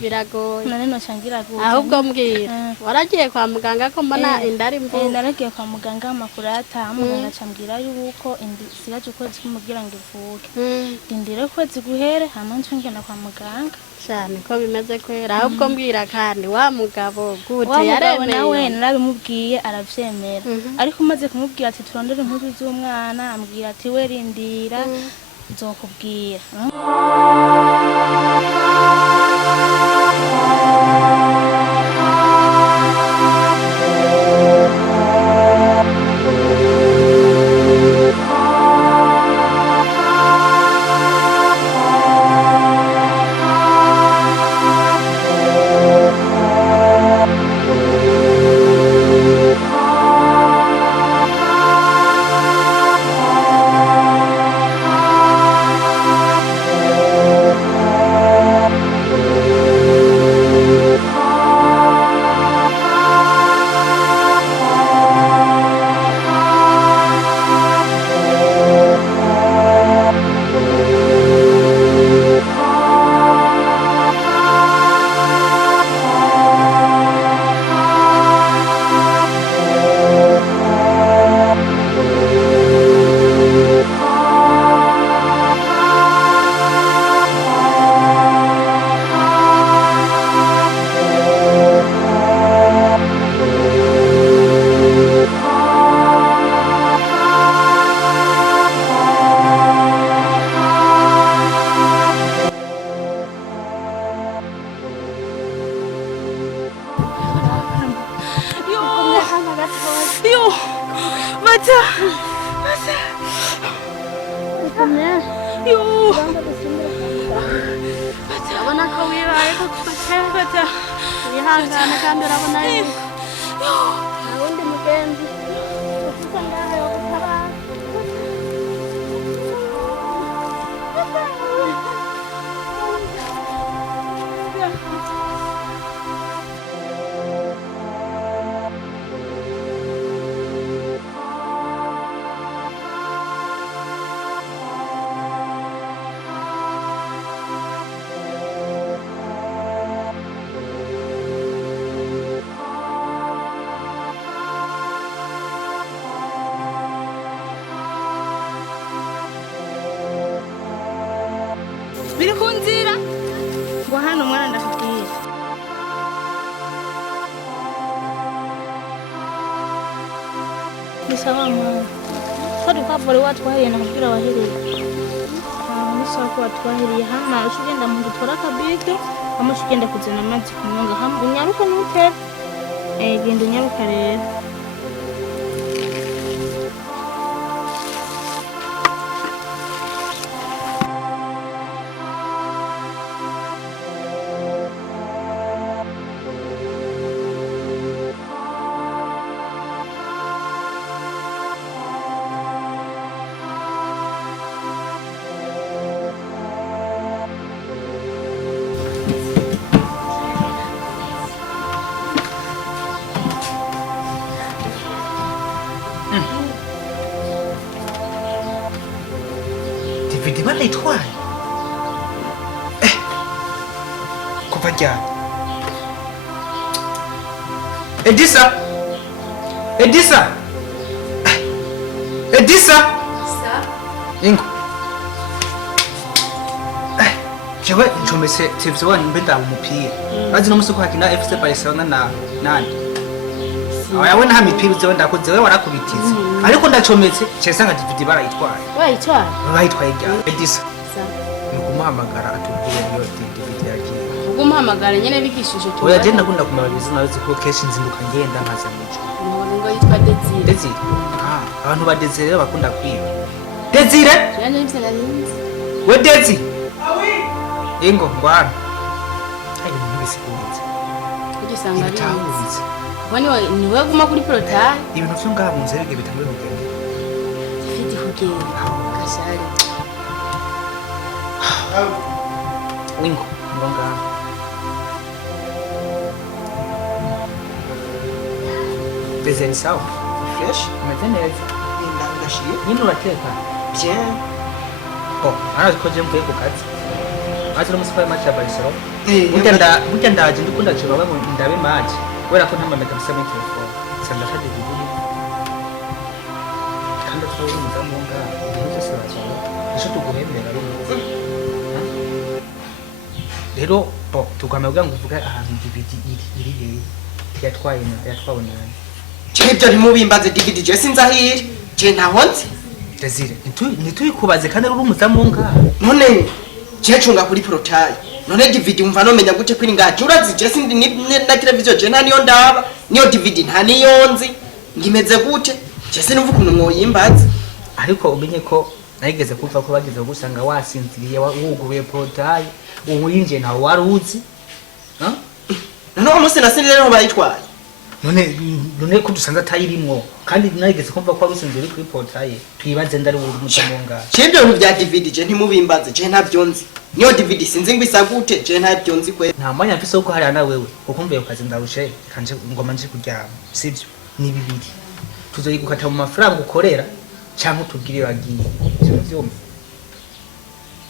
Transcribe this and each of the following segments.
biragoye none noshangira gute ahubwo mbwira waragiye kwa muganga ko mbona indari mvuga naragiye kwa muganga amakuru muganga acambwira yuko indi sigaje ukwezi kumugira ngo ivuke ndindire ukwezi guhere hama nce ngenda kwa muganga cyane ko bimeze kwera ahubwo mbwira kandi wa mugabo gute yaremeye nawe narabimubwiye aravyemera ariko umaze kumubwira ati turondere impuzu z'umwana ambwira ati we rindira nzokubwira abona ko wibaye ko twakeka yihangana kandi urabona yuko nta wundi mugenzi ufite ngaho yo gutabara biri kunzira ngo hano mwana ndakubwira nisawa mwana sori kwavure watwahiriye nakubwira wahiriye nisawa ko watwahiriye hama ushugenda mu dutora kabike hama ushugenda kuzana amazi kumwonga hama unyaruka n'utera genda unyaruka rero David barayitwaye kuva ryari Edisa ingo jewe njomese TV wanyu mbe ndaba umupira azi no musuko hakina FC Barcelona na nani yawe nta mipira uzewe ndakoze wewe warakubitize ariko ndacometse cyesanga David barayitwaye bayitwaye ryari Edisa nikumuhamagara atubwire iyo David yagiye umuhamagara nyene bigishije tu oya je ndakunda kumabiriza nawe ko keshi nzinduka ngenda nkaza muco ngo yitwa Desire abantu ba Desire bakunda kwiba Desire yanje nivyo narinzi we Desire ingo ngwana ayi mwese kuzi kugisanga ari wani niwe guma kuri protare ibintu byo ngaha mu nzerege bitamwe kugenda fiti kugenda kashari wingo ngonga Desire sawa fresh umeze neza ndashie nini urateka bien oh arazi ko je mvuye ku kazi azi no musipa match ya Barcelona burya ndaje ndikunda je baba ndabe match wera ko ntama mega bisa muri telefone sanga shaje bibiri kandi tsoye muzamunga ibyo cyose nisho tuguhembera rero bo tukamubwira ngo uvuga ahantu DVD iri hehe yatwaye nani Chebyo ntimubimbaze DVD je sinzahire je ntahonze Desire nituyikubaze kandi uri umuzamunga none je cunga kuri portail none DVD umva no menya gute kwiri ngaje urazi je sindi na television je nta niyo ndaba niyo DVD nta niyo nzi ngimeze gute je sinumva ukuntu mwoyimbaze ariko umenye ko nayigeze kumva ko bagize gusanga wasinziriye wuguruye portail uwinje ntawe waruzi none umunsi nasinziriye no bayitwaye none ko dusanze atayirimwo kandi nayigeze kumva ko warusinziriye kuri portail twibaze ndari umuzamunga Chebyo bintu bya DVD je ntimubimbaze je ntavyo nzi niyo DVD sinzi ngwisa gute je ntavyo nzi kwe nta mwanya mfise uko hari na wewe ukumva yo kazi ndarushe kanje ngoma nje kuryama sivyo ni bibiri tuzoyigukata mu mafaranga ukorera cyangwa tubwire bagiye cyo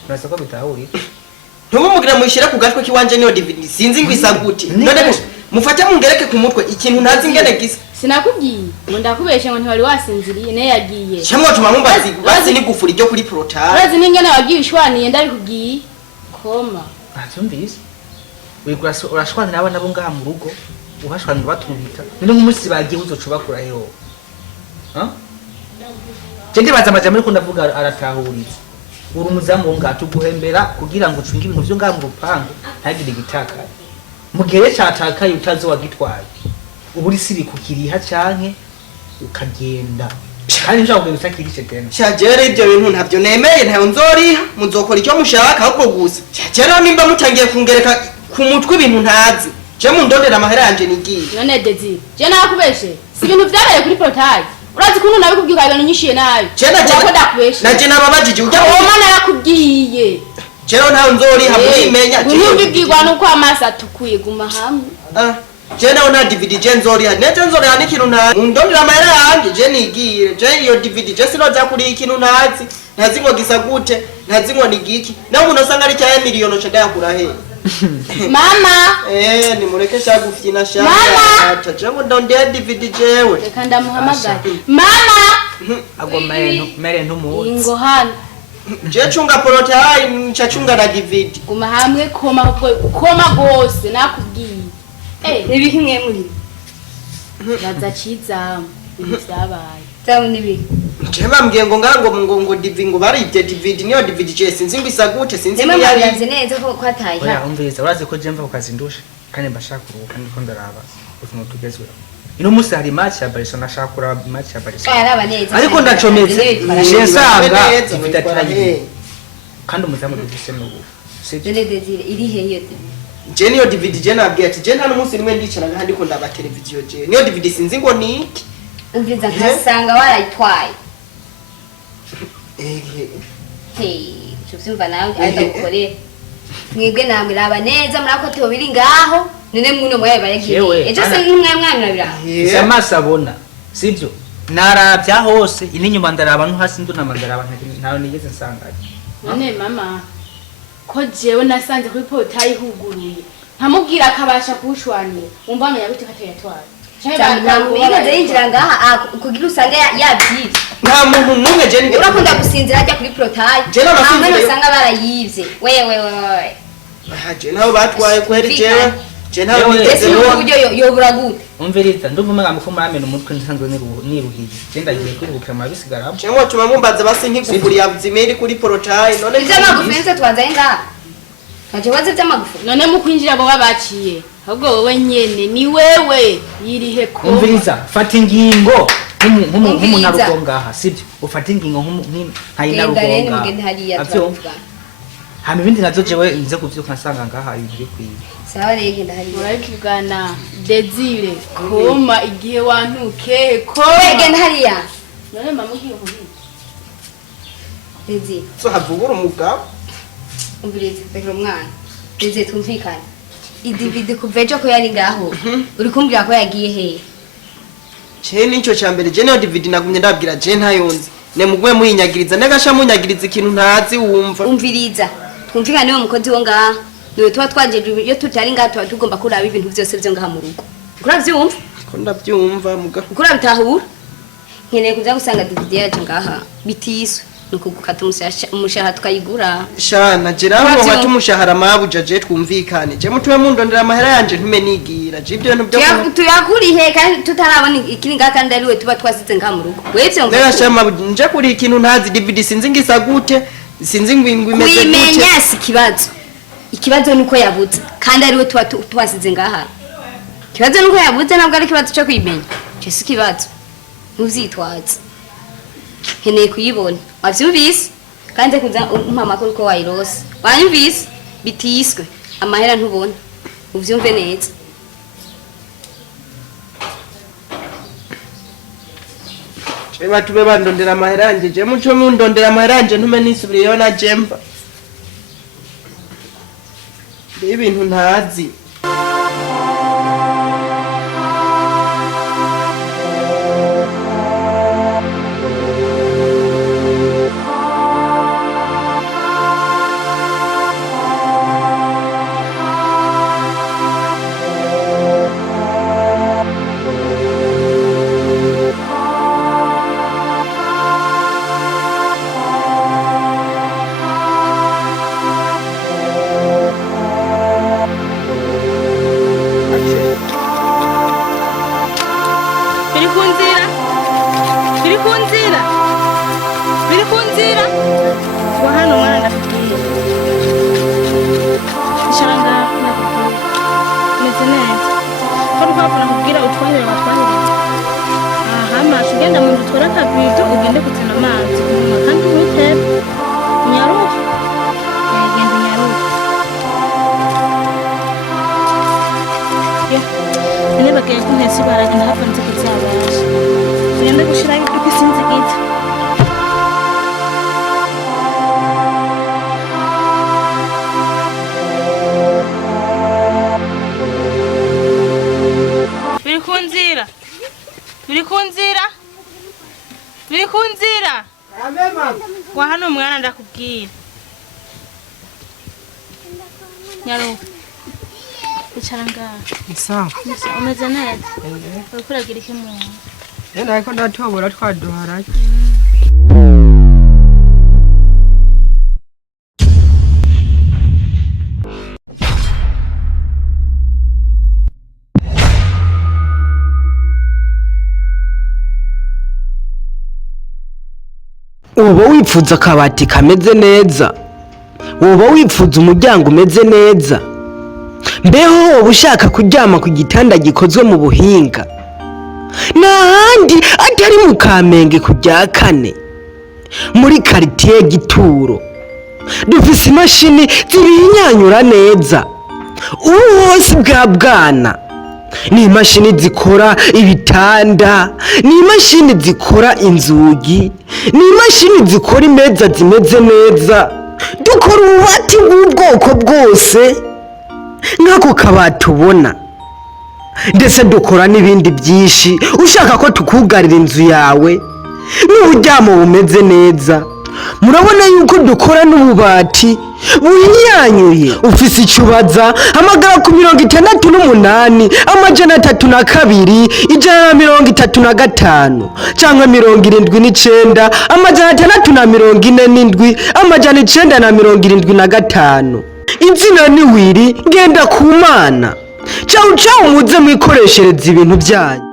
nasa ko bitahuri ntubumugira mushira ku gatwe kiwanje niyo DVD sinzi ngwisa gute none mufate mungereke ku mutwe ikintu ntazi ngene gisa sinakubwiye ngo ndakubeshe ngo ntiwari wasinziriye ne yagiye cyangwa tuma mumbazi bazi ni gufura iryo kuri portail urazi ningene wagiye ushwaniye ndabikubwiye koma atumvise urashwana n'abana bo ngaha mu rugo ubashwana batubita none nk'umunsi bagiye uzocubakura heho Jende baza amajambo ariko ndavuga aratahuriza uri umuzamu wo ngaha tuguhembera kugira ngo ucunge ibintu byo ngaha mu rupangu ntagire igitaka mu gihe cyatakaye utazi wagitwaye uburi siri kukiriha canke ukagenda kandi nje kugenda utakirice tena shajere ibyo bintu ntabyo nemeye ntayo nzoriha muzokora icyo mushaka ahubwo gusa shajere nimba mutangiye kungereka ku mutwe ibintu ntazi je mundondera amahera yanje nigiye none Desire je nakubeshe si ibintu vyabaye kuri portail urazi kuntu nawe kubwira ibintu nyishiye nayo naje nababajije ujya mana yakubwiye Jero ntawe nzoriha mubimenya unyumvibwirwa nuko amaso atukuye guma hamwe je nawe nta DVD je nzoriha neje nzoriha n'ikintu ntazi mundondera amahera yanje je nigire je iyo DVD je sinoza kuri ikintu ntazi ngo gisa gute ntazi ngo nigiki nawe umuntu usanga ari cya miliyoni cyo ndayakura he mama ni mureke shagufyina shaka taje mundondera DVD jewe reka ndamuhamagara mama ago mere ntumuzi ingo hano je chunga portail nchachunga na DVD guma hamwe koma gose nakubwiye Nibihi mwe muri baza cizamu ibyabaye tawo nibihi Chema mgengo ngo DVD ngo baribye DVD niyo DVD je sinzi ngwisa gute sinzi Nema yabize neza ko kwataye oya umvise urazi ko jemva ukazindusha kandi mbashaka kuruhuka ndiko ndaraba ukuntu tugezwe ino musi hari match ya Barcelona shakura match ya Barcelona araba neza ariko ndacometse nsanga ifite atari kandi umuzamu dufise n'ubu Dene Desire iri he yo je niyo DVD je nabwiye ati je nta n'umunsi rimwe ndicara nkandi ko ndaba televiziyo je niyo DVD sinzi ngo niki umviza nkasanga warayitwaye cyumva nawe ariko mwebwe namwe raba neza murako to biri ngaho none muno mwaye bayagiye ejo se nk'umwamwana biraho amaso abona sibyo narabya hose ininyuma ndaraba no hasi ndunamagara ntawe nigeze nsanganye none mama ko jewe nasanze kuri portail huguruye ntamubwira akabasha kushwanira umva amenya gute katayatwara Ntabwo yinjira ngaha kugira usange yabyivye. Nta muntu numwe je nige. Urakunda gusinzira ajya kuri portail. Hamwe usanga barayivye. Wewe. Je naho batwaye kweri jewe. Je naho nigeze n'uburyo yobura gute. Umvirita nduvuma ngamufo muramena umutwe nsanzwe niruhiye. Je ndagiye kwiruka mabisigara. Je ngo tuma mumbaza basi nkigufuri yavzimeri kuri portail none ivyo magufense twanzaye ngaha. Aje waze vy'amagufu. None mu kwinjira bo babaciye. Ahubwo wowe nyene ni wewe yirihe ko. Umviriza fata ingingo nk'umunarugo ngaha sibyo ufata ingingo nk'ayinarugo ngaha. Avyo. Hama ibindi nazo jewe nze kuvyuka nsanga ngaha ibiri kwiye. Sawa rege ndahari. Murakivugana Desire koma igihe wantuke ko. Rege ndahariya. None mama ugiye kubi. Desire. So havugura umugabo. Umviriza bekero mwana. Desire twumvikana. Idivide kuvejo ko yari ngaho uri kumbwira ko yagiye he je nico cyambere je no David nagumye ndabwira je ntayonzi ne mugwe muyinyagiriza negasha munyagiriza ikintu ntazi wumva umviriza twumvikane niwe mukozi wo ngaha niwe tuba twajeje iyo tutari ngaha tuba tugomba kuraba ibintu byose byo ngaha mu rugo uravyumva ko ndabyumva muga urabitahura nkeneye kuza gusanga DVD yacu ngaha bitiswe nuko gukata umushahara tukayigura shana jeraho watu umushahara mabuja je twumvikane je mutuwe mundondera amahera yanje ntume nigira je ibyo bintu byo tuyakurihe kandi tutarabona ikiri ngaha kandi ariwe tuba twasize ngaha mu rugo wetse ngo Nera shama nje kuri ikintu ntazi DVD sinzi ngisa gute sinzi ngwingwi imeze gute kwimenya si ikibazo nuko yabuze kandi ariwe tuba twasize ngaha ikibazo nuko yabuze nabwo ari ikibazo cyo kwimenya cyo si ikibazo ntuzitwaze nkeneye kuyibona wavyumvise kandi kuza umpa amakuru ko wayirose wanyumvise bitiswe amahera ntubona uvyumve neza Eba tube bandondera amahera yanje je muco mundondera amahera yanje ntume nisubiriyeyo na jemba ibintu ntazi Birikunzira kwa hano mwana ndakubwira nyaro icara ngaha Sawa. umeze neza urikuragira iki mu Nenda ariko ndatobora twaduharaye. Uba wipfuza akabati kameze neza, uba wipfuza umuryango umeze neza, mbeho woba ushaka kuryama ku gitanda gikozwe mu buhinga, n'ahandi atari mu Kamenge ku rya kane muri quartier Gituro dufise imashini zibihinyanyura neza ubuhosi bwa bwana. Ni imashini zikora ibitanda, ni imashini zikora inzugi, ni imashini zikora imeza zimeze neza, dukora ububati bw'ubwoko bwose nk'ako kabati ubona, ndetse dukora n'ibindi byinshi ushaka ko tukugarira inzu yawe n'uburyamo bumeze neza. Murabona yuko dukora n'ububati buhinyanyuye. Ufise icubaza hamagara ku 68 302 135 cyangwa 79 647 975. Izina ni Wiri Ngenda Kumana. Ciao ciao muze mwikoreshereza ibintu byanyu.